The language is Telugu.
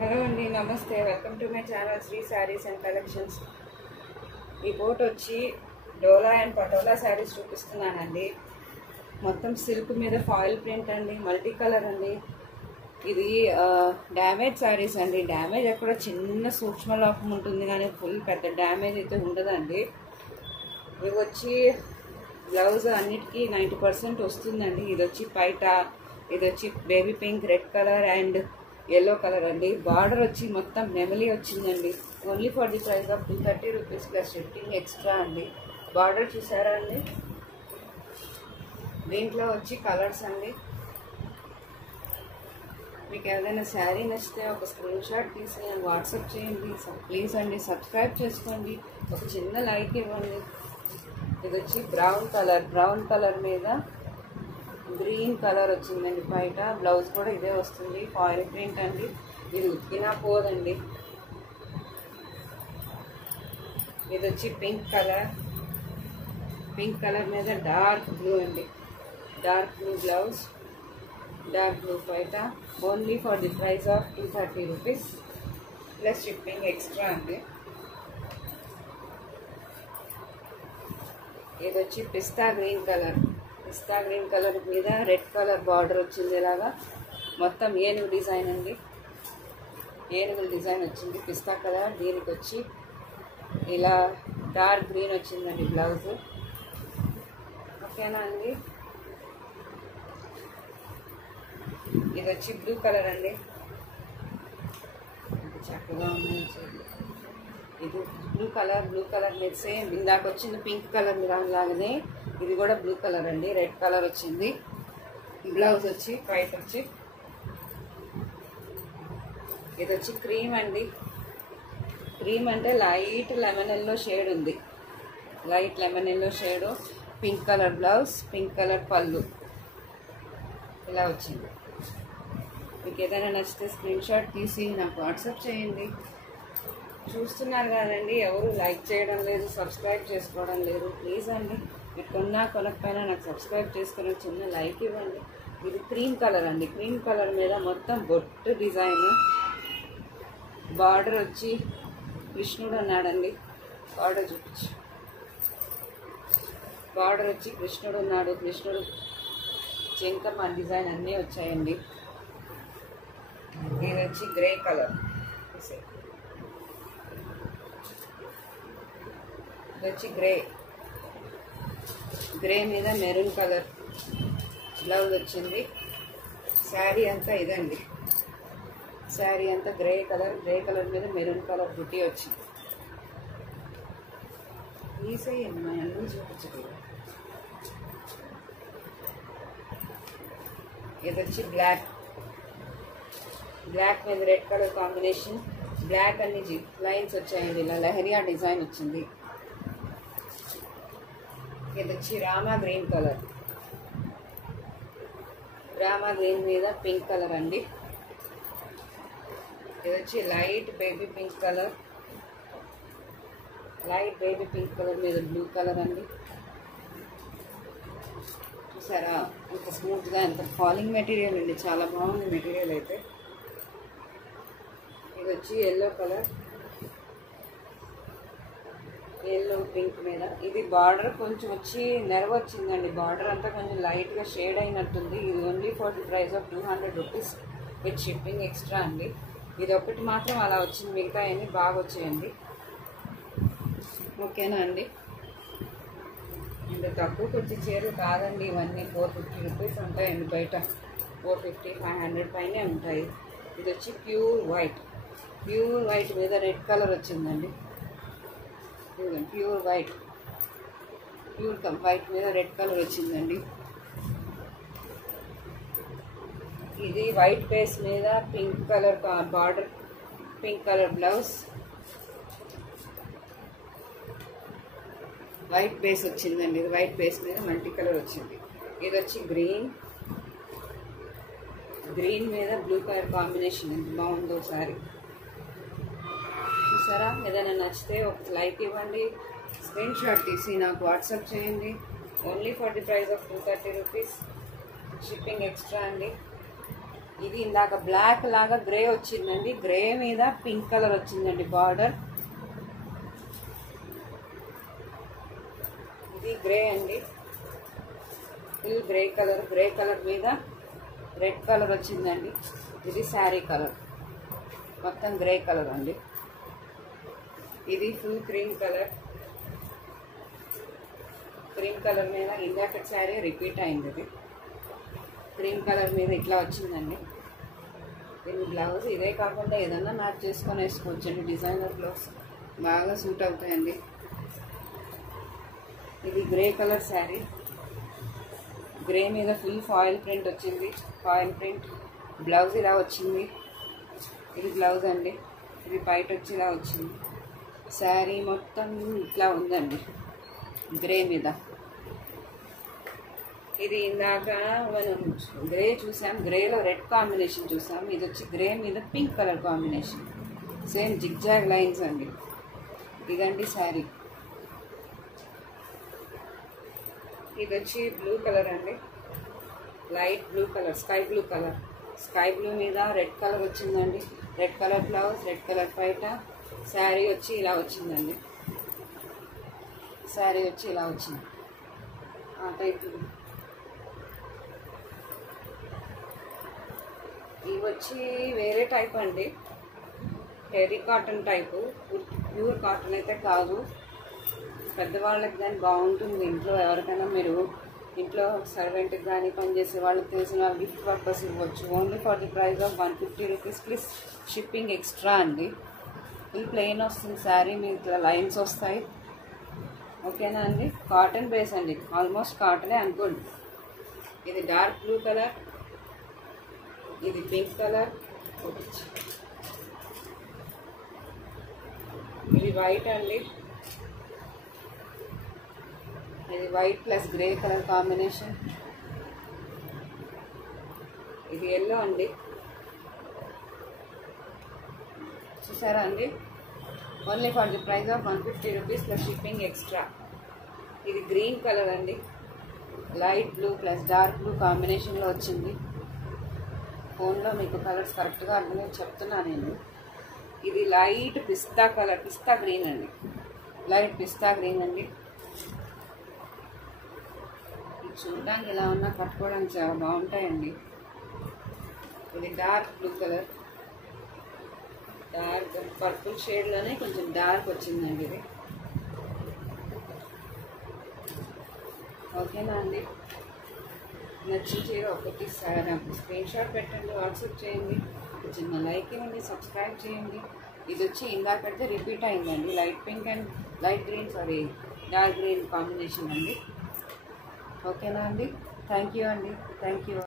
హలో అండి, నమస్తే. Welcome to my channel Sri sarees and collections. ఈ కోట్ వచ్చి డోలా అండ్ పటోలా శారీస్ చూపిస్తున్నానండి. మొత్తం సిల్క్ మీద ఫాయిల్ ప్రింట్ అండి, మల్టీ కలర్ అండి. ఇది డ్యామేజ్ శారీస్ అండి. డ్యామేజ్ అక్కడ చిన్న సూక్ష్మ లోపం ఉంటుంది కానీ ఫుల్ పెద్ద డ్యామేజ్ అయితే ఉండదండి. ఇవి వచ్చి బ్లౌజ్ అన్నిటికీ 90% వస్తుందండి. ఇది వచ్చి పైట, ఇది వచ్చి baby pink, red colour and yellow colour అండి. బార్డర్ వచ్చి మొత్తం నెమలి వచ్చిందండి. Only for the price of 230 rupees plus shipping extra అండి. బార్డర్ చూసారా అండి. దీంట్లో వచ్చి కలర్స్ అండి. మీకు ఏదైనా శారీ నచ్చితే ఒక స్క్రీన్ షాట్ తీసి నేను వాట్సాప్ చేయండి. ప్లీజ్ అండి సబ్స్క్రైబ్ చేసుకోండి, ఒక చిన్న లైక్ ఇవ్వండి. ఇది వచ్చి బ్రౌన్ కలర్ మీద గ్రీన్ కలర్ వచ్చిందండి. బయట బ్లౌజ్ కూడా ఇదే వస్తుంది, ఫాయిల్ ప్రింట్ అండి. ఇది ఉతికినా పోదండి. ఇది వచ్చి పింక్ కలర్ మీద డార్క్ బ్లూ అండి. Dark blue blouse, dark blue బయట. Only for the price of 230 rupees plus shipping extra అండి. ఇది వచ్చి పిస్తా గ్రీన్ కలర్ మీద రెడ్ కలర్ బార్డర్ వచ్చింది. ఇలాగా మొత్తం ఏనుగు డిజైన్ అండి. ఏనుగుల డిజైన్ వచ్చింది పిస్తా కలర్. దీనికి వచ్చి ఇలా డార్క్ గ్రీన్ వచ్చిందండి బ్లౌజ్. ఓకేనా అండి. ఇది వచ్చి బ్లూ కలర్ అండి. చక్కగా ఉన్నాయి. ఇది బ్లూ కలర్ మీద సేమ్ ఇందాక వచ్చింది పింక్ కలర్ లాగానే ఇది కూడా బ్లూ కలర్ అండి. రెడ్ కలర్ వచ్చింది. బ్లౌజ్ వచ్చి వైట్ వచ్చి. ఇది వచ్చి క్రీమ్ అండి. క్రీమ్ అంటే లైట్ లెమన్ ఎల్లో షేడ్ ఉంది. Light lemon yellow shade, pink colour blouse, pink colour పళ్ళు ఇలా వచ్చింది. మీకు ఏదైనా నచ్చితే స్క్రీన్ షాట్ తీసి నాకు వాట్సాప్ చేయండి. చూస్తున్నారు కదండి, ఎవరు లైక్ చేయడం లేదు, సబ్స్క్రైబ్ చేసుకోవడం లేదు. ప్లీజ్ అండి, మీరు కొనకపోయినా నాకు సబ్స్క్రైబ్ చేసుకుని చిన్న లైక్ ఇవ్వండి. ఇది క్రీమ్ కలర్ అండి. క్రీమ్ కలర్ మీద మొత్తం బొట్టు డిజైన్. బార్డర్ వచ్చి కృష్ణుడు ఉన్నాడండి. బార్డర్ చూపించు. బార్డర్ వచ్చి కృష్ణుడు ఉన్నాడు. కృష్ణుడు చెంకమ్మ డిజైన్ అన్నీ వచ్చాయండి. ఇది వచ్చి గ్రే కలర్. ఇది వచ్చి గ్రే మీద మెరూన్ కలర్ బ్లౌజ్ వచ్చింది. శారీ అంతా ఇదండి. శారీ అంతా గ్రే కలర్ మీద మెరూన్ కలర్ బుట్టి వచ్చింది. ఈసేయండి, మా అన్నీ చూపించలేదు. ఇది వచ్చి బ్లాక్ మీద రెడ్ కలర్ కాంబినేషన్. బ్లాక్ అన్ని లైన్స్ వచ్చాయండి. ఇలా లహరియా డిజైన్ వచ్చింది. ఇది వచ్చి రామా గ్రీన్ మీద పింక్ కలర్ అండి. ఇది వచ్చి లైట్ బేబీ పింక్ కలర్ మీద బ్లూ కలర్ అండి. చూసారా ఎంత స్మూత్గా, ఎంత ఫాలింగ్ మెటీరియల్ అండి. చాలా బాగుంది మెటీరియల్ అయితే. ఇది వచ్చి ఎల్లో పింక్ మీద. ఇది బార్డర్ కొంచెం వచ్చి నెరవ వచ్చిందండి. బార్డర్ అంతా కొంచెం లైట్గా షేడ్ అయినట్టుంది. ఇది only for the price of 200 rupees with shipping extra అండి. ఇది ఒకటి మాత్రం అలా వచ్చింది, మిగతా అన్నీ బాగా వచ్చాయండి. ఓకేనా అండి. ఇంత తక్కువకి వచ్చే చీరలు కాదండి ఇవన్నీ. 450 రూపీస్ ఉంటాయండి బయట. 450, 500 పైనే ఉంటాయి. ఇది వచ్చి ప్యూర్ వైట్ మీద రెడ్ కలర్ వచ్చిందండి. ప్యూర్ వైట్ మీద రెడ్ కలర్ వచ్చిందండి. ఇది వైట్ బేస్ మీద pink colour border, pink colour blouse, white base వచ్చిందండి. ఇది వైట్ బేస్ మీద మల్టీ కలర్ వచ్చింది. ఇది వచ్చి గ్రీన్ మీద బ్లూ కలర్ కాంబినేషన్. ఎంత బాగుందో సారీ. చూసారా. ఏదైనా నచ్చితే ఒక లైక్ ఇవ్వండి, స్క్రీన్ షాట్ తీసి నాకు వాట్సాప్ చేయండి. Only for the price of 230 rupees shipping extra అండి. ఇది ఇందాక బ్లాక్ లాగా గ్రే వచ్చిందండి, గ్రే మీద పింక్ కలర్ వచ్చిందండి బార్డర్. ఇది గ్రే అండి, full grey colour, grey colour మీద రెడ్ కలర్ వచ్చిందండి. ఇది శారీ కలర్, మొత్తం గ్రే కలర్ అండి. ఇది full cream colour, cream colour మీద ఇందాక శారీ రిపీట్ అయింది. ఇది క్రీమ్ కలర్ మీద ఇట్లా వచ్చిందండి. దీని బ్లౌజ్ ఇదే కాకుండా ఏదన్నా మ్యాచ్ చేసుకొని వేసుకోవచ్చండి. డిజైనర్ బ్లౌజ్ బాగా సూట్ అవుతాయండి. ఇది గ్రే కలర్ శారీ, గ్రే మీద ఫుల్ ఫాయిల్ ప్రింట్ వచ్చింది. ఫాయిల్ ప్రింట్ బ్లౌజ్ ఇలా వచ్చింది. ఇది బ్లౌజ్ అండి, ఇది బయట వచ్చి ఇలా వచ్చింది. శారీ మొత్తం ఇట్లా ఉందండి గ్రే మీద. ఇది ఇందాక మనం గ్రే చూసాం, గ్రేలో రెడ్ కాంబినేషన్ చూసాం. ఇది వచ్చి గ్రే మీద pink colour combination, same zigzag lines అండి. ఇదండి శారీ. ఇది వచ్చి బ్లూ కలర్ అండి, light blue colour, sky blue colour. Sky blue మీద రెడ్ కలర్ వచ్చిందండి. Red colour blouse, red colour పైట. శారీ వచ్చి ఇలా వచ్చిందండి, శారీ వచ్చి ఇలా వచ్చింది. ఆ టైప్. ఇవి వచ్చి వేరే టైప్ అండి, హెరీ కాటన్ టైపు, ప్యూర్ కాటన్ అయితే కాదు. పెద్దవాళ్ళకి కానీ బాగుంటుంది. ఇంట్లో ఎవరికైనా మీరు ఇంట్లో సర్వెంట్కి కానీ పనిచేసే వాళ్ళకి తెలిసిన వాళ్ళు గిఫ్ట్ పర్పస్ ఇవ్వచ్చు. Only for the price of 150 rupees plus shipping extra అండి. ఫుల్ ప్లెయిన్ వస్తుంది శారీ, మీకు ఇట్లా లైన్స్ వస్తాయి. ఓకేనా అండి. కాటన్ బేస్ అండి, ఆల్మోస్ట్ కాటనే అనుకోండి. ఇది డార్క్ బ్లూ కలర్, ఇది పింక్ కలర్, ఇది వైట్ అండి. ఇది white plus grey colour combination. ఇది ఎల్లో అండి, చూసారా అండి. Only for the price of 150 rupees plus shipping extra. ఇది గ్రీన్ కలర్ అండి, light blue plus dark blue కాంబినేషన్లో వచ్చింది. ఫోన్లో మీకు కలర్స్ కరెక్ట్గా అర్థమై చెప్తున్నా నేను. ఇది light pista colour, pista green అండి, లైట్ పిస్తా గ్రీన్ అండి. ఇది చూడడానికి ఎలా ఉన్నా కట్టుకోవడానికి చాలా బాగుంటాయండి. ఇది dark blue colour, dark purple షేడ్లోనే కొంచెం డార్క్ వచ్చిందండి ఇది. ఓకేనా అండి. నచ్చిన చీర ఒకటి నాకు స్క్రీన్ షాట్ పెట్టండి, వాట్సాప్ చేయండి, చిన్న లైక్ ఇవ్వండి, సబ్స్క్రైబ్ చేయండి. ఇది వచ్చి ఇందాకైతే రిపీట్ అయిందండి, light pink and light green, sorry dark green combination అండి. ఓకేనా అండి. థ్యాంక్ యూ అండి, థ్యాంక్ యూ.